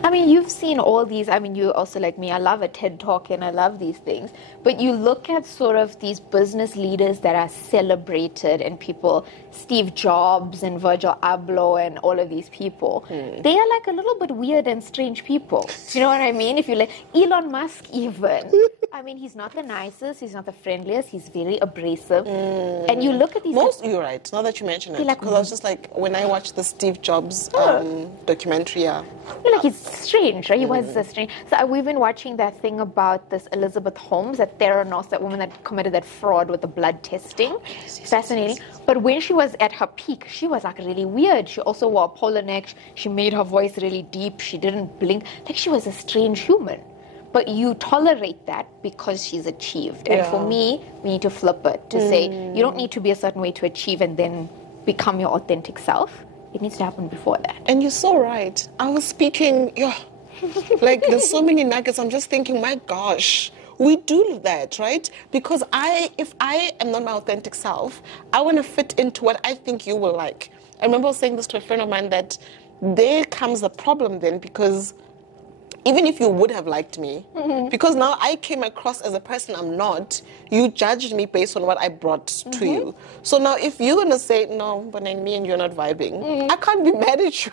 I mean, you've seen all these. I mean, you also like me. I love a TED Talk and I love these things. But you look at sort of these business leaders that are celebrated and people, Steve Jobs and Virgil Abloh and all of these people, they are like a little bit weird and strange people. You know what I mean? If you like Elon Musk even. I mean, he's not the nicest. He's not the friendliest. He's very abrasive. And you look at these... You're right. Now that you mention it. Because I was just like, when I watched the Steve Jobs documentary, like, he's strange, right? He was strange. So we've been watching that thing about this Elizabeth Holmes, that Theranos, that woman that committed that fraud with the blood testing. Fascinating. But when she was at her peak, she was like really weird. She also wore a polo neck. She made her voice really deep. She didn't blink. Like, she was a strange human. But you tolerate that because she's achieved. And for me, we need to flip it to say, you don't need to be a certain way to achieve and then become your authentic self. It needs to happen before that. And you're so right. I was speaking, like there's so many nuggets. I'm just thinking, my gosh, we do that, right? Because if I am not my authentic self, I want to fit into what I think you will like. I remember saying this to a friend of mine that there comes the problem then, because even if you would have liked me, because now I came across as a person I'm not, you judged me based on what I brought to you. So now if you're going to say, no, but me and you're not vibing, I can't be mad at you.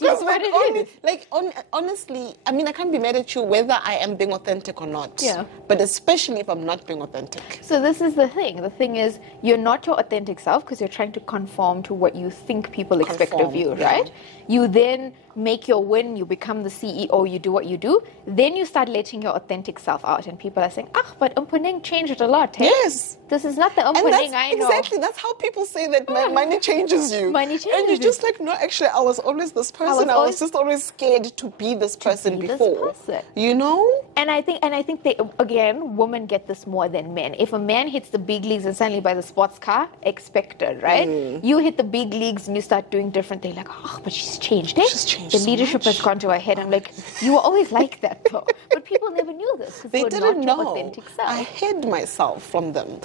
hate you, but it is. Honestly, I mean, I can't be mad at you whether I am being authentic or not. Yeah. But especially if I'm not being authentic. So this is the thing. The thing is, you're not your authentic self because you're trying to conform to what you think people expect of you, right? You then make your win, you become the CEO, you do what you do. Then you start letting your authentic self out. And people are saying, but Mponeng changed a lot. Hey? Yes. This is not the Mponeng I know. Exactly. That's how people say that money changes you. Money changes and you're just like, no, actually, I was always this person. I was just always scared to be this person before. You know? And I think they, again, women get this more than men. If a man hits the big leagues and suddenly buys a sports car, expected, right? You hit the big leagues and you start doing different things. Like, but she's changed. She's changed. The leadership has gone to her head. I'm like, you were always like that, though. But people never knew this because they didn't know. Your authentic self. I hid myself from them.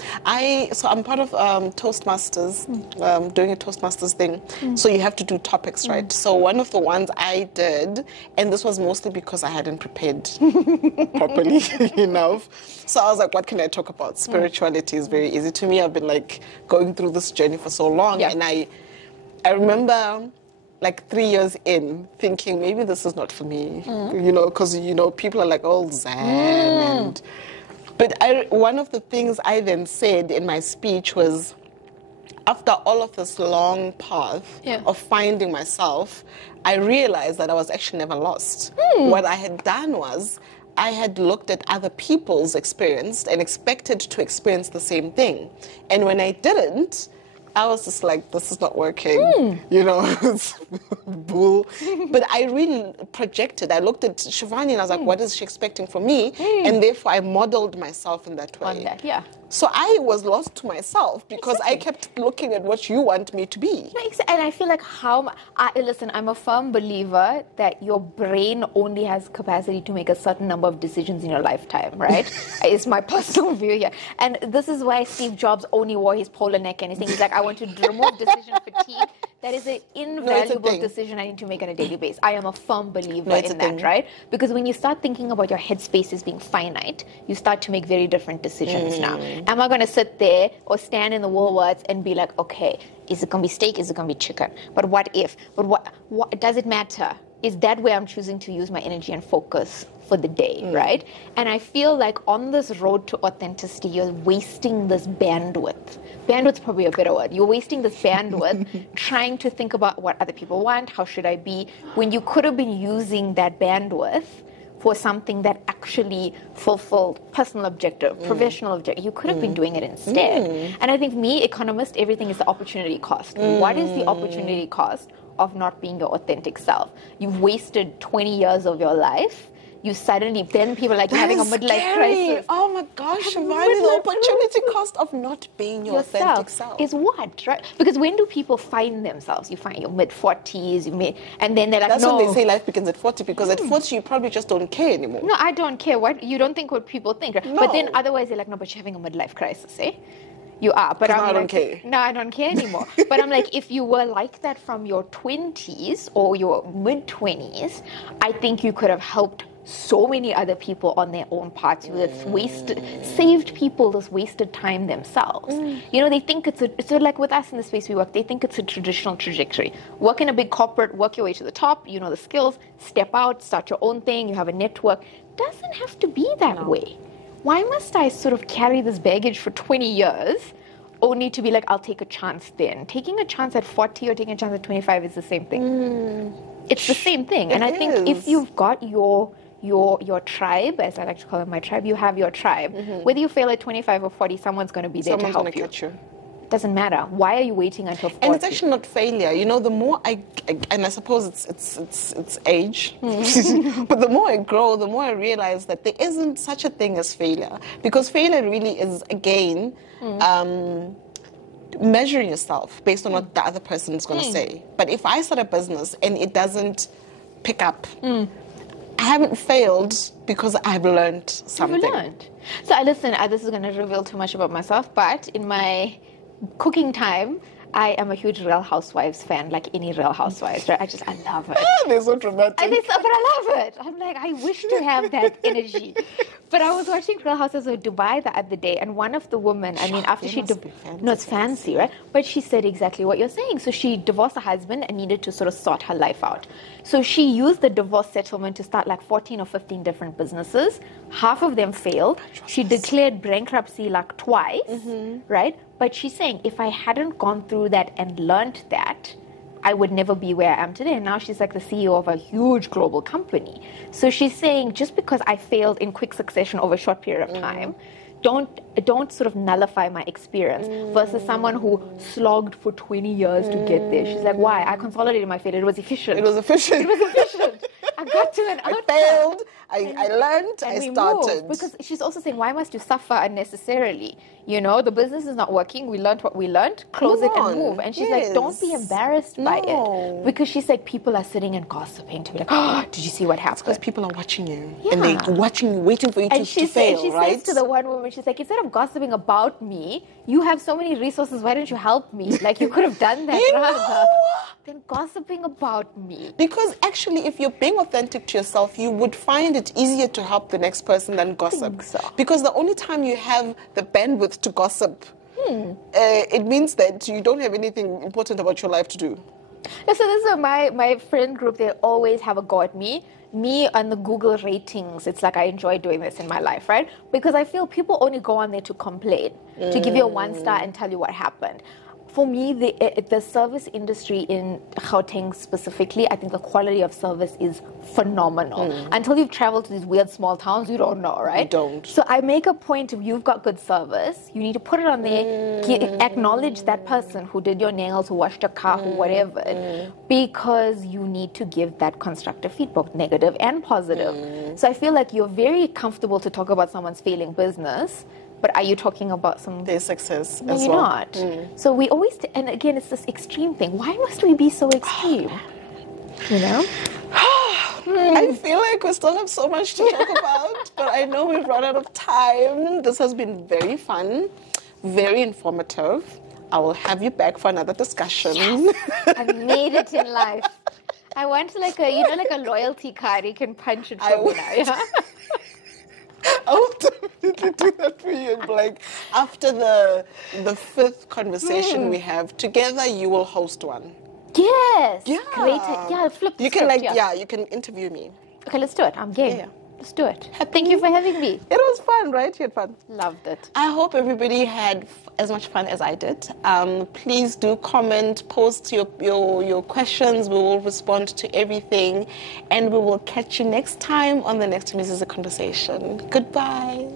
So I'm part of Toastmasters, doing a Toastmasters thing. So you have to do topics, right? So one of the ones I did, and this was mostly because I hadn't prepared properly enough. So I was like, what can I talk about? Spirituality is very easy to me. I've been like going through this journey for so long, and I remember like 3 years in thinking maybe this is not for me, because people are like all zen but one of the things I then said in my speech was, after all of this long path of finding myself, I realized that I was actually never lost. What I had done was I had looked at other people's experience and expected to experience the same thing. And when I didn't, I was just like, this is not working, it's bull. But I really projected. I looked at Shivani and I was like, what is she expecting from me? And therefore I modeled myself in that way. So I was lost to myself because I kept looking at what you want me to be. And I feel like listen, I'm a firm believer that your brain only has capacity to make a certain number of decisions in your lifetime, right? It's my personal view here. And this is why Steve Jobs only wore his polar neck and he's like, I want to remove decision fatigue. That is an invaluable decision I need to make on a daily basis. I am a firm believer in that, right? Because when you start thinking about your headspace as being finite, you start to make very different decisions now. Am I going to sit there or stand in the Woolworths and be like, okay, is it going to be steak? Is it going to be chicken? But what if? But what does it matter? Is that where I'm choosing to use my energy and focus for the day, right? And I feel like on this road to authenticity, you're wasting this bandwidth. Bandwidth's probably a better word. You're wasting this bandwidth trying to think about what other people want, how should I be, when you could have been using that bandwidth for something that actually fulfilled personal objective, professional objective. You could have been doing it instead. And I think economist, everything is the opportunity cost. What is the opportunity cost of not being your authentic self? You've wasted 20 years of your life. You suddenly, then people are like, you're having a midlife crisis. Oh my gosh, Shivani, the opportunity cost of not being your authentic self. Is what, right? Because when do people find themselves? You find your mid-40s, and then they're like, That's when they say life begins at 40, because at 40 you probably just don't care anymore. No, I don't care. What you don't think what people think. Right? No. But then otherwise they're like, no, but you're having a midlife crisis, eh? You are, but I don't care. No, I don't care anymore. But I'm like, if you were like that from your 20s or your mid-20s, I think you could have helped so many other people on their own paths. You have saved people this wasted time themselves. They think it's like with us in the space we work, they think it's a traditional trajectory. Work in a big corporate, work your way to the top, you know the skills, step out, start your own thing, you have a network. Doesn't have to be that way. Why must I sort of carry this baggage for 20 years only to be like, I'll take a chance then? Taking a chance at 40 or taking a chance at 25 is the same thing. It's the same thing. And I think if you've got your tribe, as I like to call it, my tribe, you have your tribe. Whether you fail at 25 or 40, someone's going to be there to help you. Catch you. Doesn't matter. Why are you waiting until 40? And it's actually not failure. The more and I suppose it's age, but the more I grow, the more I realize that there isn't such a thing as failure. Because failure really is, again, measuring yourself based on what the other person is going to say. But if I start a business and it doesn't pick up, I haven't failed because I've learned something. You've learned. So listen, this is going to reveal too much about myself, but in my cooking time, I am a huge Real Housewives fan, like any Real Housewives, right? I love it. They're so dramatic. But I love it. I'm like, I wish to have that energy. But I was watching Real Housewives of Dubai the other day, and one of the women, I mean, after she no, it's fancy, right? But she said exactly what you're saying. So she divorced her husband and needed to sort of sort her life out. So she used the divorce settlement to start like 14 or 15 different businesses. Half of them failed. She declared bankruptcy like twice, right? But she's saying, if I hadn't gone through that and learned that, I would never be where I am today. And now she's like the CEO of a huge global company. So she's saying, just because I failed in quick succession over a short period of time, don't sort of nullify my experience versus someone who slogged for 20 years to get there. She's like, why? I consolidated my failure. It was efficient. It was efficient. I got to an outcome. I failed. I learned. I started. Moved. Because she's also saying, why must you suffer unnecessarily? You know, the business is not working. We learned what we learned. Close it and move. And she's like, don't be embarrassed by it. Because she's like, people are sitting and gossiping to be like, oh, did you see what happened? Because people are watching you. Yeah. And they're watching you, waiting for you to fail, she right? says to the one woman, she's like, instead of gossiping about me, you have so many resources. Why didn't you help me? Like, you could have done that rather than gossiping about me. Because actually, if you're being authentic to yourself, you would find it easier to help the next person than gossip. I think so. Because the only time you have the bandwidth to gossip, it means that you don't have anything important about your life to do. So this is my friend group. They always have a go at me. Me on the Google ratings, it's like I enjoy doing this in my life, right? Because I feel people only go on there to complain, to give you a 1-star and tell you what happened. For me, the service industry in Gauteng specifically, I think the quality of service is phenomenal. Until you've traveled to these weird small towns, you don't know, right? You don't. So I make a point of, you've got good service, you need to put it on there, acknowledge that person who did your nails, who washed your car, who whatever, because you need to give that constructive feedback, negative and positive. So I feel like you're very comfortable to talk about someone's failing business, but are you talking about their success no, as you're well? Not. So we always, and again, it's this extreme thing. Why must we be so extreme? You know? I feel like we still have so much to talk about, but I know we've run out of time. This has been very fun, very informative. I will have you back for another discussion. Yes, I made it in life. I want like a loyalty card. You can punch it from me now. Yeah? I will definitely do that for you. And like after the 5th conversation we have together, you will host one. Yes. Yeah. Great. Yeah. Flip. You can you can interview me. Okay, let's do it. I'm game. Yeah. Let's do it. Thank you for having me. It was fun, right? You had fun. Loved it. I hope everybody had as much fun as I did. Please do comment, post your questions. We will respond to everything. And we will catch you next time on the next Imizizi Conversation. Goodbye.